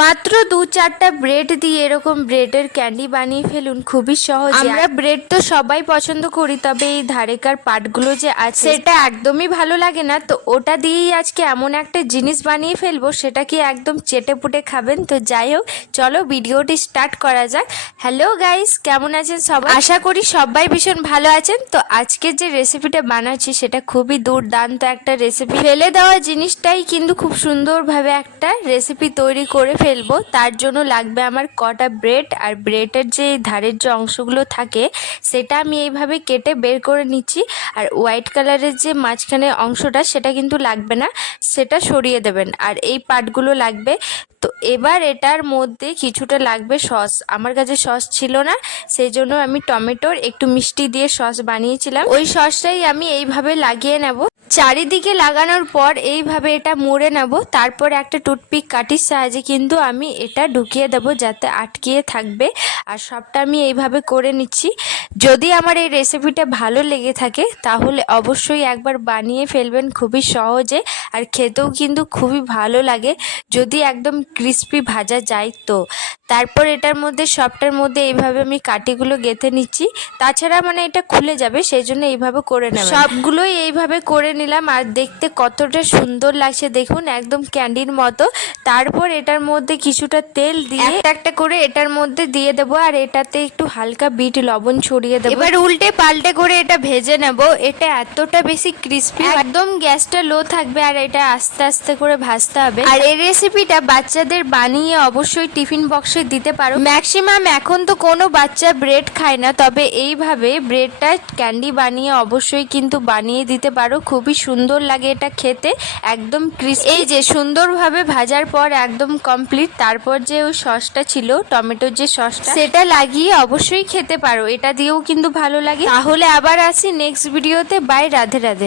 মাত্র ২-৪টা ব্রেড দিয়ে এরকম ব্রেডের ক্যান্ডি বানিয়ে ফেলুন, খুবই সহজ। আমরা ব্রেড তো সবাই পছন্দ করি, তবে এই ধারেকার পার্টগুলো যে আছে সেটা একদমই ভালো লাগে না। তো ওটা দিয়েই আজকে এমন একটা জিনিস বানিয়ে ফেলবো, সেটা কি একদম চেটে পুটে খাবেন। তো যাই হোক, চলো ভিডিওটি স্টার্ট করা যাক। হ্যালো গাইস, কেমন আছেন সবাই? আশা করি সবাই ভীষণ ভালো আছেন। তো আজকে যে রেসিপিটা বানাচ্ছি সেটা খুবই দুর্দান্ত একটা রেসিপি। ফেলে দেওয়া জিনিসটাই কিন্তু খুব সুন্দরভাবে একটা রেসিপি তৈরি করে ফেলবো। তার জন্য লাগবে আমার কটা ব্রেড, আর ব্রেডের যে ধারের যে অংশগুলো থাকে সেটা আমি এইভাবে কেটে বের করে নিচ্ছি। আর হোয়াইট কালারের যে মাঝখানে অংশটা সেটা কিন্তু লাগবে না, সেটা সরিয়ে দেবেন। আর এই পার্টগুলো লাগবে। তো এবার এটার মধ্যে কিছুটা লাগবে সস। আমার কাছে সস ছিল না, সেই জন্য আমি টমেটোর একটু মিষ্টি দিয়ে সস বানিয়েছিলাম। ওই সসটাই আমি এইভাবে লাগিয়ে নেব। চারিদিকে লাগানোর পর এইভাবে এটা মুড়ে নেব। তারপর একটা টুথপিক কাঠির সাহায্যে কিন্তু আমি এটা ঢুকিয়ে দেব, যাতে আটকিয়ে থাকবে। আর সবটা আমি এইভাবে করে নিচ্ছি। যদি আমার এই রেসিপিটা ভালো লেগে থাকে তাহলে অবশ্যই একবার বানিয়ে ফেলবেন, খুবই সহজে। আর খেতেও কিন্তু খুবই ভালো লাগে যদি একদম ক্রিস্পি ভাজা যায়। তো তারপর এটার মধ্যে সবটার মধ্যে এইভাবে আমি কাঠিগুলো গেঁথে নিচ্ছি। তাছাড়া মানে এটা খুলে যাবে, সেই জন্য এইভাবে করে নেব। সবগুলোই এইভাবে করে নিলাম। আর দেখতে কতটা সুন্দর লাগছে দেখুন, একদম ক্যান্ডির মতো। তারপর এটার মধ্যে কিছুটা তেল দিয়ে একটা একটা করে এটার মধ্যে দিয়ে দেবো। আর এটাতে একটু হালকা বিট লবণ ছড়িয়ে দেবো। এবার উল্টে পাল্টে করে এটা ভেজে নেব। এটা এতটা বেশি ক্রিস্পি, একদম গ্যাসটা লো থাকবে। আর এটা আস্তে আস্তে করে ভাজতে হবে। আর এই রেসিপিটা বাচ্চাদের বানিয়ে অবশ্যই টিফিন বক্সে দিতে পারো। ম্যাক্সিমাম এখন তো কোনো বাচ্চা ব্রেড খায় না, তবে এইভাবে ব্রেডটা ক্যান্ডি বানিয়ে অবশ্যই কিন্তু বানিয়ে দিতে পারো। খুবই সুন্দর লাগে এটা খেতে, একদম ক্রিস্পি। এই যে সুন্দরভাবে ভাজার পর একদম কমপ্লিট। তারপর যে ওই সসটা ছিল, টমেটোর যে সসটা, সেটা লাগিয়ে অবশ্যই খেতে পারো। এটা দিয়েও কিন্তু ভালো লাগে। তাহলে আবার আসি নেক্সট ভিডিওতে। বাই, রাধে রাধে।